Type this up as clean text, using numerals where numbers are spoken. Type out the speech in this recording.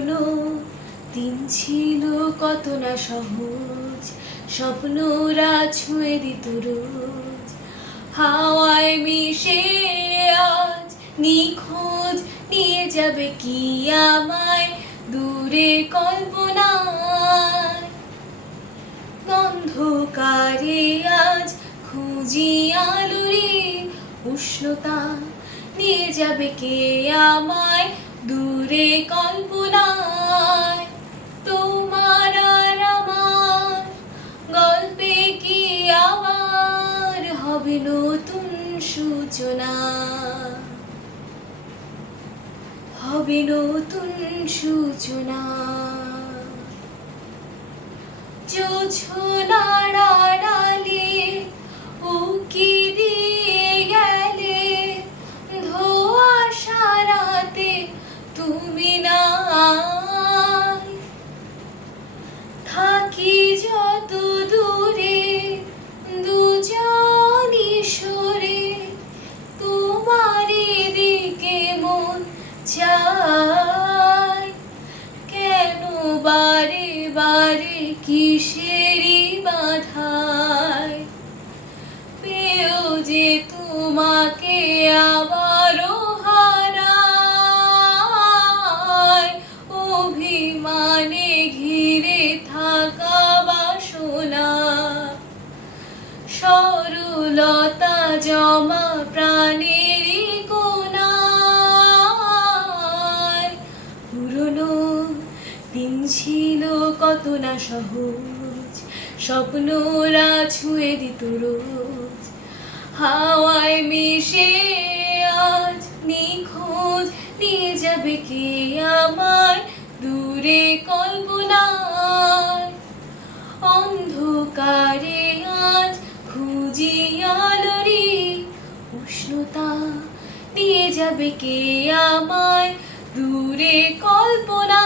পুরনো দিন ছিল কত না সহজ, স্বপ্নরা ছুঁয়ে দিত রোজ। হাওয়ায় মিশে আজ নিখোঁজ নিয়ে যাবে কি আমায় দূরে কল্পনায়। অন্ধকারে আজ খুঁজি আলোরে উষ্ণতা নিয়ে যাবে কে আমায় দূরে কল্পনায়। তোমার আর আমার গল্পে কি আবার হবে নতুন সূচনা, হবে নতুন সূচনা। জোছনার আড়ালে উকি দিয়ে গেলে ধোঁয়াশা রাতে তুমি নাই। থাকি যত দূরে দুজনই সরে তোমারই দিকে মন চায়। কেন বারে বারে কিসেরই বাধায় পেও যে তোমাকে আবারও হারায়। অভিমানে ঘিরে থাকা বাসনা সরলতা জমা প্রাণেরই কোণায়। পুরনো দিন ছিল কত না সহজ, স্বপ্নরা ছুঁয়ে দিত রোজ। হাওয়ায় মিশে আজ নিখোঁজ নিয়ে যাবে কে আমায় দূরে কল্পনায়। অন্ধকারে আজ খুঁজি আলোরে উষ্ণতা নিয়ে যাবে কে আমায় দূরে কল্পনা।